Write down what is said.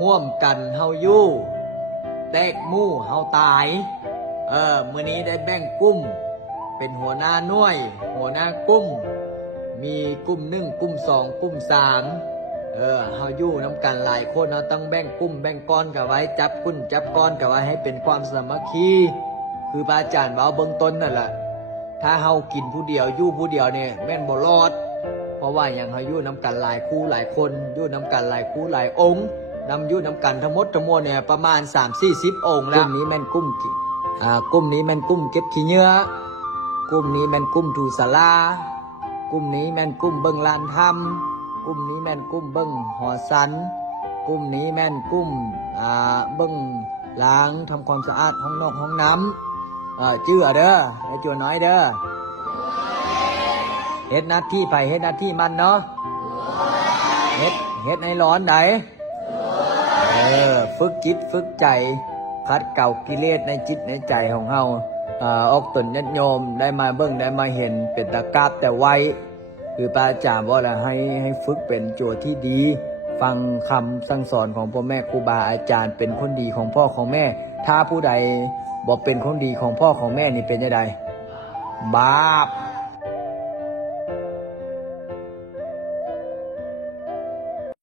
ร่วมกันเฮาอยู่แตกหมู่เฮาตายมื้อนี้ได้แบ่งกลุ่มเป็นหัวหน้าหน่วย หัวหน้ากลุ่มมีกลุ่ม1กลุ่ม2กลุ่ม3เฮาอยู่นำกันหลายคนเฮาต้องแบ่งกลุ่มแบ่งก้อนกันไว้จับกุ่นจับก้อนกันไว้ให้เป็นความสามัคคีคือพระอาจารย์เว้าเบื้องต้นนั่นแหละถ้าเฮากินผู้เดียวอยู่ผู้เดียวเนี่ยแม่นบ่รอดเพราะว่าอย่างเฮาอยู่นำกันหลายคู่หลายคนอยู่นำกันหลายคู่หลายองค์นำอยู่นำกันทั้งหมดทั้งมวลเนี่ยประมาณ 3-40 องค์แล้วกลุ่มนี้แม่นกลุ่มกลุ่มนี้แม่นกลุ่มเก็บขี้เหงื่อกลุ่มนี้แม่นกลุ่มถูศาลากลุ่มนี้แม่นกลุ่มเบิ่งลานธรรมกลุ่มนี้แม่นกลุ่มเบิ่งหอสันกลุ่มนี้แม่นกลุ่มเบิ่งล้างทำความสะอาดห้องนอกห้องน้ำชื่อเด้อไอ้จัวน้อยเด้อเฮ็ดหน้าที่ไปเฮ็ดหน้าที่มันเนาะเฮ็ดให้ร้อนไหนฝึกจิตฝึกใจคัดเก่ากิเลสในจิตในใจของเฮาออกตนญาติโยมได้มาเบิ่งได้มาเห็นเป็นตะกราบแต่ไวคือพระอาจารย์ว่าละให้ฝึกเป็นโจทย์ที่ดีฟังคำสั่งสอนของพ่อแม่ครูบาอาจารย์เป็นคนดีของพ่อของแม่ถ้าผู้ใดบอกเป็นคนดีของพ่อของแม่นี่เป็นยังไงบาป